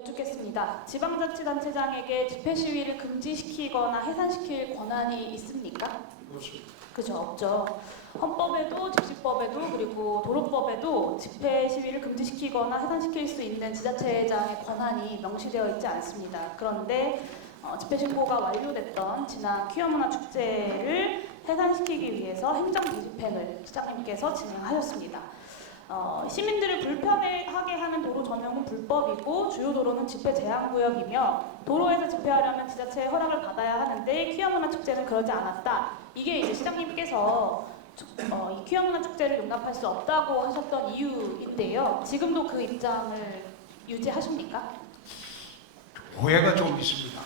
여쭙겠습니다. 지방자치단체장에게 집회 시위를 금지시키거나 해산시킬 권한이 있습니까? 없습니다. 그죠, 없죠. 헌법에도 집시법에도 그리고 도로법에도 집회 시위를 금지시키거나 해산시킬 수 있는 지자체장의 권한이 명시되어 있지 않습니다. 그런데 집회 신고가 완료됐던 지난 퀴어문화축제를 해산시키기 위해서 행정 게시판을 시장님께서 진행하셨습니다. 시민들을 불편하게 하는 도로 전용은 불법이고 주요 도로는 집회 제한 구역이며 도로에서 집회하려면 지자체의 허락을 받아야 하는데 퀴어문화축제는 그러지 않았다. 이게 이제 시장님께서 이 퀴어문화축제를 용납할 수 없다고 하셨던 이유인데요. 지금도 그 입장을 유지하십니까? 오해가 좀 있습니다.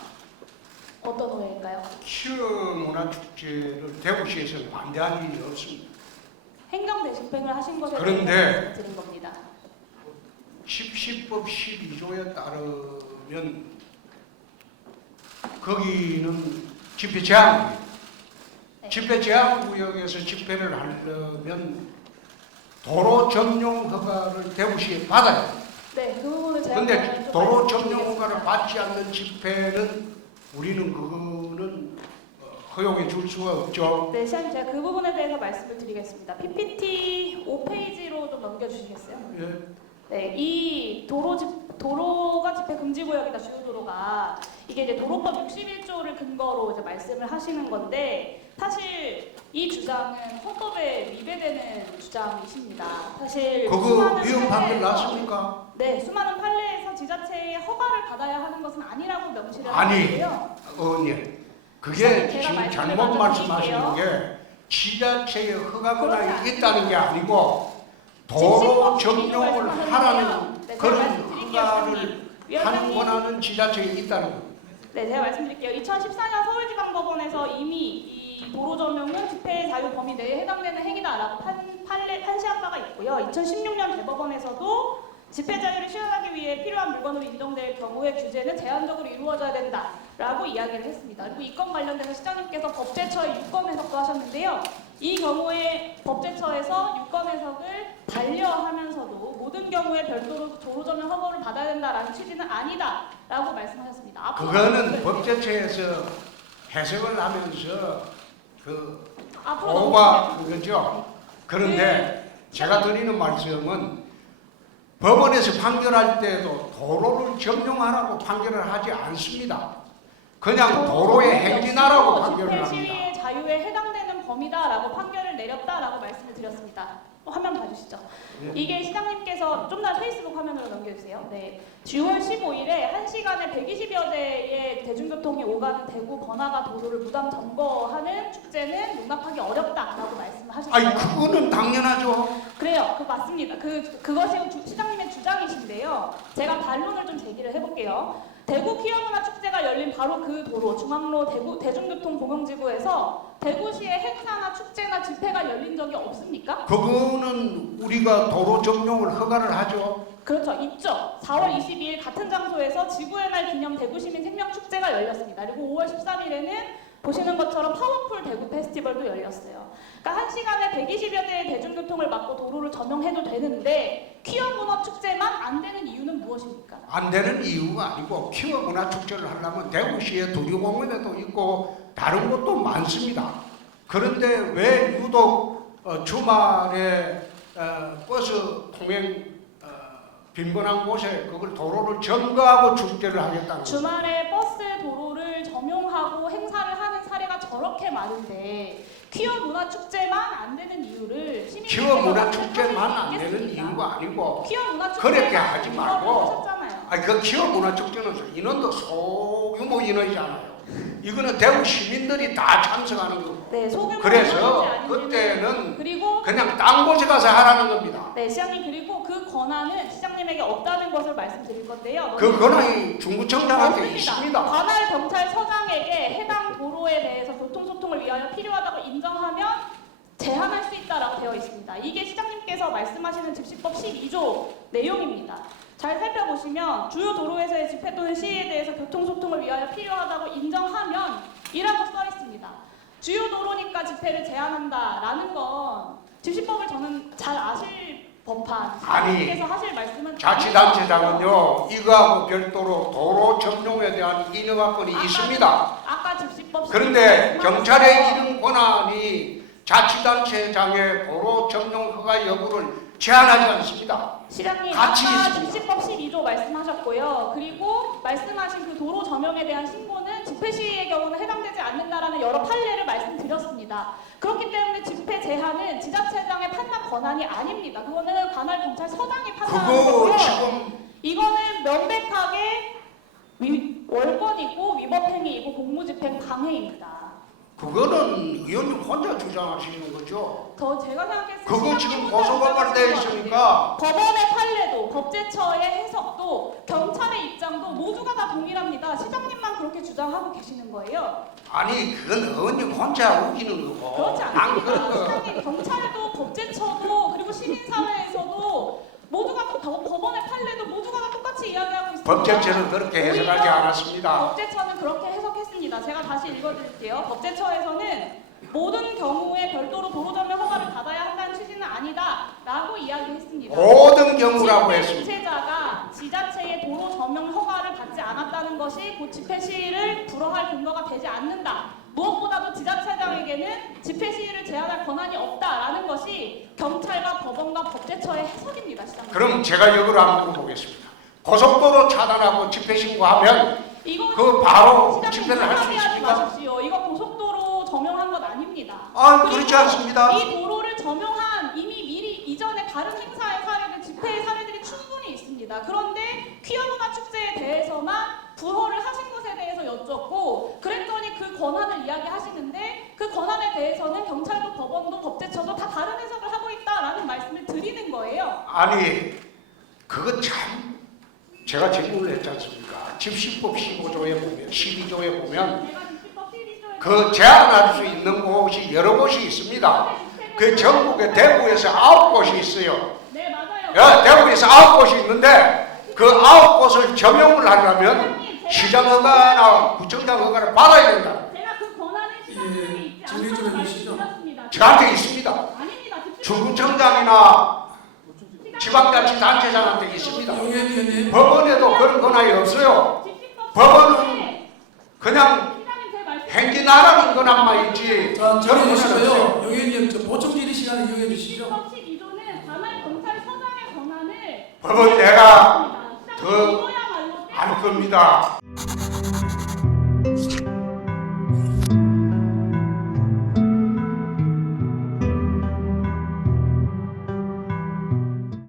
어떤 오해일까요? 퀴어문화축제를 대구시에서 반대한 일이 없습니다. 행정 대집행을 하신 것에 그런데 대해서 말씀드린 겁니다. 집시법 12조에 따르면 거기는 집회 제한구역, 네. 집회 제한구역에서 집회를 하려면 도로 점용 허가를 대구시에 받아야 해요. 네, 그 부분을 제가 그런데 좀 도로 점용 말씀드리겠습니다. 허가를 받지 않는 집회는 우리는 그거는 허용해 줄 수가 없죠. 네, 시장님 제가 그 부분에 대해서 말씀을 드리겠습니다. PPT 5페이지로 좀 넘겨주시겠어요? 예. 네, 이 도로가 집회 금지 구역이다, 주요 도로가. 이게 이제 도로법 61조를 근거로 이제 말씀을 하시는 건데, 사실 이 주장은 헌법에 위배되는 주장이십니다. 사실 그거 수많은 위헌 판결 판례에서- 났습니까? 네, 수많은 판례에서 지자체의 허가를 받아야 하는 것은 아니라고 명시를 아니. 하는데요. 의원님, 그게 제가 지금 말씀을 잘못 먼저 말씀하시는 드릴게요. 게 지자체의 허가권이 그렇지 있다는 게 아니고 도로 집시법 점용을 말씀하셨는데요. 하라는 네, 제가 그런 말씀드릴게요, 허가를 시장님. 하는 위원장님. 권한은 지자체에 있다는 겁니다. 네, 제가 말씀드릴게요. 2014년 서울지방법원에서 이미 이 도로 점용은 집회 자유 범위 내에 해당되는 행위다라고 판시한 바가 있고요. 2016년 대법원에서도 집회 자유를 실현하기 위해 필요한 물건으로 인정될 경우의 규제는 제한적으로 이루어져야 된다라고 이야기를 했습니다. 그리고 이 건 관련돼서 시장님께서 법제처의 유권 해석도 하셨는데요. 이 경우에 법제처에서 유권 해석을 반려하면서도 모든 경우에 별도로 도로 점용 허가를 받아야 된다라는 취지는 아니다라고 말씀하셨습니다. 앞으로 그거는 법제처에서 해석을 하면서 그 앞으로 오가 그거죠. 그런데 제가 드리는 말씀은 법원에서 판결할 때도 도로를 점용하라고 판결을 하지 않습니다. 그냥 도로에 행진하라고 판결을 집회 합니다. 시위의 자유에 해당되는 범위다라고 판결을 내렸다라고 말씀을 드렸습니다. 화면 봐주시죠. 네. 이게 시장님께서 좀 더 페이스북 화면으로 넘겨주세요. 네, 6월 15일에 1시간에 120여 대의 대중교통이 오가는 대구 번화가 도로를 무단 점거하는 축제는 용납하기 어렵다라고 말씀을 하셨어요. 아니 그거는 당연하죠. 그래요. 맞습니다. 그것이 시장님의 주장이신데요. 제가 반론을 좀 제기를 해볼게요. 대구 퀴어문화 축제가 열린 바로 그 도로 중앙로 대구 대중교통 공영지구에서 대구시의 행사나 축제나 집회가 열린 적이 없습니까? 그거는 우리가 도로 점용을 허가를 하죠. 그렇죠. 있죠. 4월 22일 같은 장소에서 지구의 날 기념 대구시민 생명축제가 열렸습니다. 그리고 5월 13일에는 보시는 것처럼 파워풀 대구 페스티벌도 열렸어요. 그러니까 1시간에 120여 대의 대중교통을 막고 도로를 점용해도 되는데 퀴어 문화 축제만 안 되는 이유는 무엇입니까? 안 되는 이유가 아니고 퀴어 문화 축제를 하려면 대구시에 도류공원에도 있고 다른 곳도 많습니다. 그런데 왜 유독 주말에 버스 통행 빈번한 곳에 그걸 도로를 점거하고 축제를 하겠다는 거예요. 주말에 버스 도로를 점용하고 행사를 하는 사례가 저렇게 많은데 퀴어 문화 축제만 안 되는 이유를 퀴어 문화 축제만 안 되는 이유가 아니고 퀴어 문화 축제 그렇게 하지 말고 하셨잖아요. 아니 그 퀴어 문화 축제는 인원도 소규모 인원이잖아요. 이거는 대구 시민들이 다 참석하는 거고. 네, 소규모 그래서 인원인지 아닌지는 그때는 그리고 그냥 딴 곳에 가서 하라는 겁니다. 네, 시장님 그리고 그 권한은 시장님에게 없다는 것을 말씀드릴 건데요. 그 권한이 중구청장한테 없습니다. 있습니다. 관할 경찰서장에게 해당 도로에 대해서 교통소통을 위하여 필요하다고 인정하면 제한할 수 있다라고 되어 있습니다. 이게 시장님께서 말씀하시는 집시법 12조 내용입니다. 잘 살펴보시면 주요 도로에서의 집회 또는 시위에 대해서 교통소통을 위하여 필요하다고 인정하면 이라고 써 있습니다. 주요 도로니까 집회를 제한한다라는 건 집시법을 저는 잘 아실 법안 아니, 시장님께서 하실 말씀은 자치단체장은요 이거하고 별도로 도로 점용에 대한 인허가권이 있습니다. 아까 집시법 그런데 경찰의 이런 권한이 자치단체장의 도로 점용 허가 여부를 제한하지 않습니다. 시장님 같이 아까 있습니다. 집시법 12조 말씀하셨고요. 그리고 말씀하신 그 도로 점용에 대한 신고는 집회 시위의 경우는 해당되지 않는다라는 여러 판례를 말씀드렸습니다. 그렇기 때문에 집회 제한은 지자체장의 판단 권한이 아닙니다. 그거는 관할 경찰서장이 판단하는 그거 거고요. 지금 이거는 명백하게 월권이고 위법행위이고 공무집행 방해입니다. 그거는 의원님 혼자 주장하시는 거죠. 제가 생각했을 때 그거 지금 고소고발되어 있으니까 법원의 판례도 법제처의 해석도 경찰의 입장도 모두가 다 동일합니다. 시장님만 그렇게 주장하고 계시는 거예요. 아니 그건 의원님 혼자 우기는 거고 그렇지 난 않습니다. 그 시장님 경찰도 법제처도 그리고 시민사회에서도 모두가 법원의 판례도 모두가 다 똑같이 이야기하고 있습니다. 법제처는 그렇게 해석하지 오히려 않았습니다. 법제처는 그렇게 해석했습니다. 제가 다시 읽어드릴게요. 법제처에서는 모든 경우에 별도로 도로 점용 허가를 받아야 한다는 취지는 아니다라고 이야기했습니다. 모든 경우라고 했습니다. 집회자가 지자체의 도로 점용 허가를 받지 않았다는 것이 곧 집회 시위를 불허할 근거가 되지 않는다. 무엇보다도 지자체장에게는 집회 시위를 제한할 권한이 없다라는 것이 경찰과 법원과 법제처의 해석입니다. 시장님. 그럼 제가 역으로 한번 물어보겠습니다. 고속도로 차단하고 집회 신고하면 그 바로 집회를 할 수 있습니까? 마십시오. 이거 고속도로 점용한 것 아닙니다. 아 그리고 그렇지 않습니다. 이 도로를 점용한 이미 미리 이전에 다른 행사의 사례들, 집회의 사례들이 충분히 있습니다. 그런데 퀴어문화 축제에 대해서만 부허를 하신 것에 대해서 여쭙고 그랬더니 그 권한을 이야기하시는데 그 권한에 대해서는 경찰도 법원도 법제처도 다 다른 해석을 하고 있다라는 말씀을 드리는 거예요. 아니 그거 참 제가 질문을 했지 않습니까? 집시법 15조에 보면 12조에 보면 제가 집시법 12조에 그 제한할 수 있는 곳이 여러 곳이 있습니다. 그 전국에 대구에서 9곳이 있어요. 네, 맞아요. 대구에서 9곳이 있는데 그 9곳을 점용을 하려면 시장 허가나 구청장 허가를 받아야 된다. 제가 그 권한을 시장님이 있지 정리 좀 않다고 해주시죠. 말씀드렸습니다. 저한테 있습니다. 아닙니다. 주구청장이나 지방자치단체장한테 있습니다. 의원님, 법원에도 그런 권한이 없어요. 집시법 법원은 12조에 그냥 시장님 제 말씀 행진하라는 권한만 있지. 자, 그런 권한 정해주시고요. 없어요. 의원님, 저 보충 질의 시간에 이용해 주시죠. 집시법 12조는 관할 경찰서장의 권한을 법은 내가 시장님 더 이거야말로 알 겁니다.